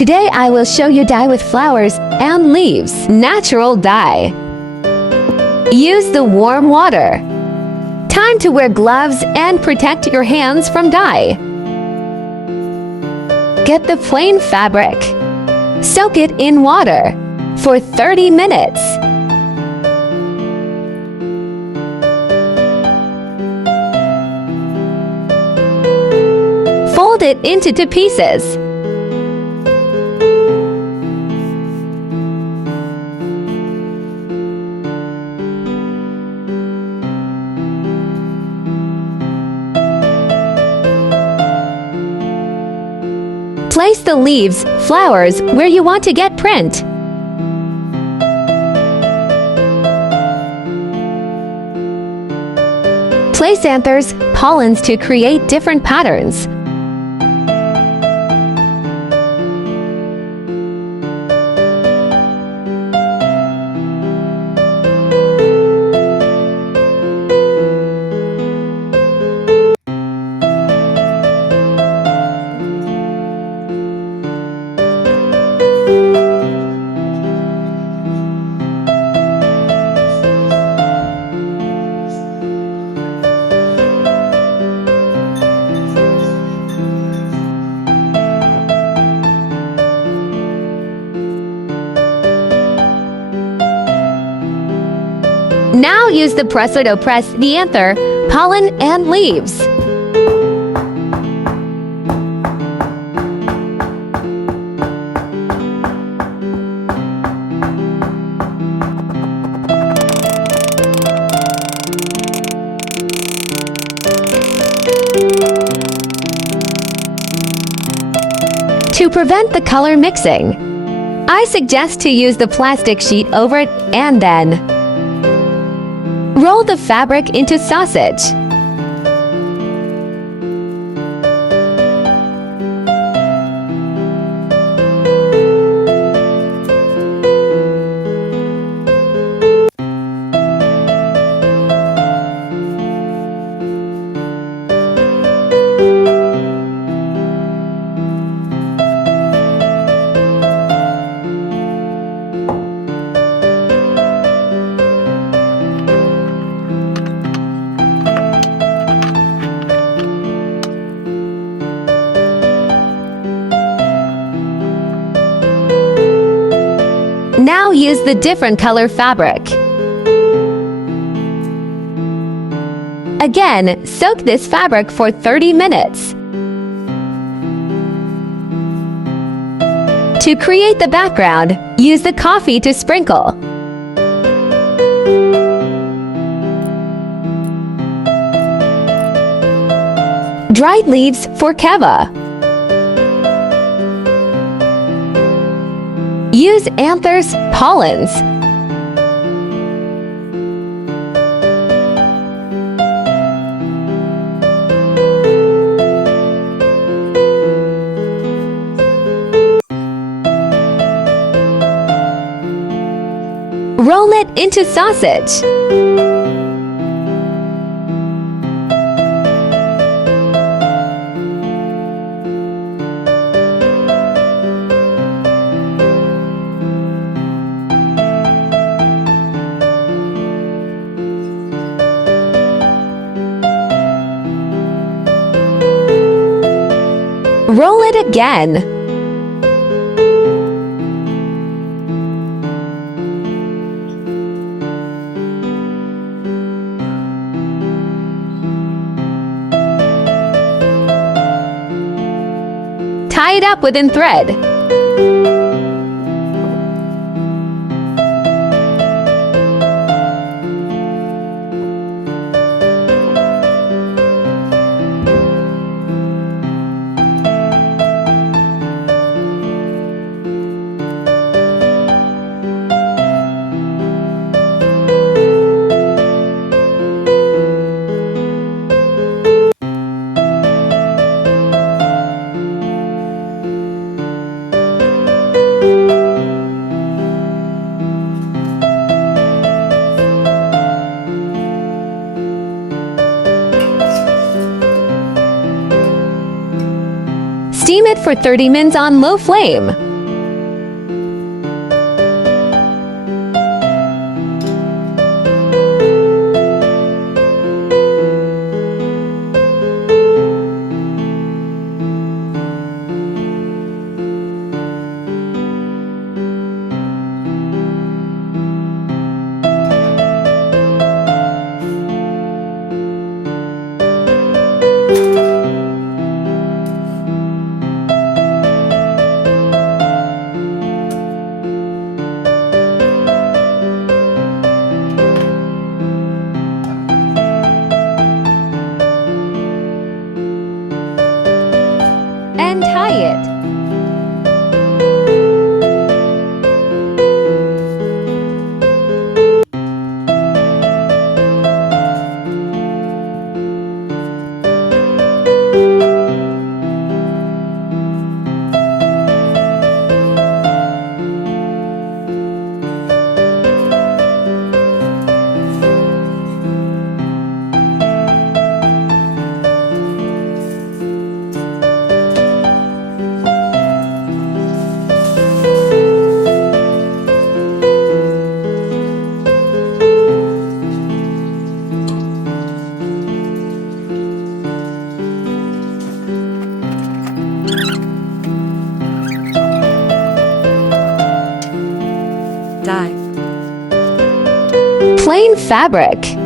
Today I will show you dye with flowers and leaves. Natural dye. Use the warm water. Time to wear gloves and protect your hands from dye. Get the plain fabric. Soak it in water for 30 minutes. Fold it into two pieces. Place the leaves, flowers, where you want to get print. Place anthers, pollens to create different patterns. Now use the presser to press the anther, pollen, and leaves. To prevent the color mixing, I suggest to use the plastic sheet over it and then roll the fabric into sausage. Now use the different color fabric. Again, soak this fabric for 30 minutes. To create the background, use the coffee to sprinkle. Dried leaves for keva. Use anthers, pollens. Roll it into sausage. Roll it again. Tie it up within thread. Steam it for 30 minutes on low flame. plain fabric.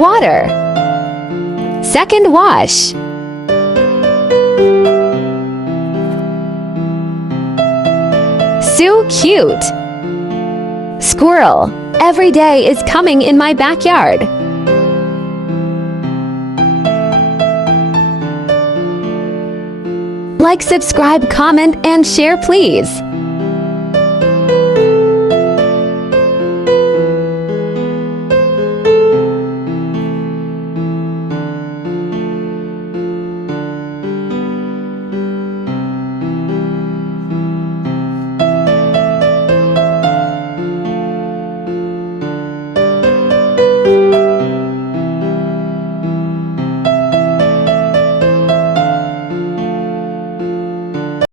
Water. Second wash. So cute. Squirrel. Every day is coming in my backyard. Like, subscribe, comment, and share, please.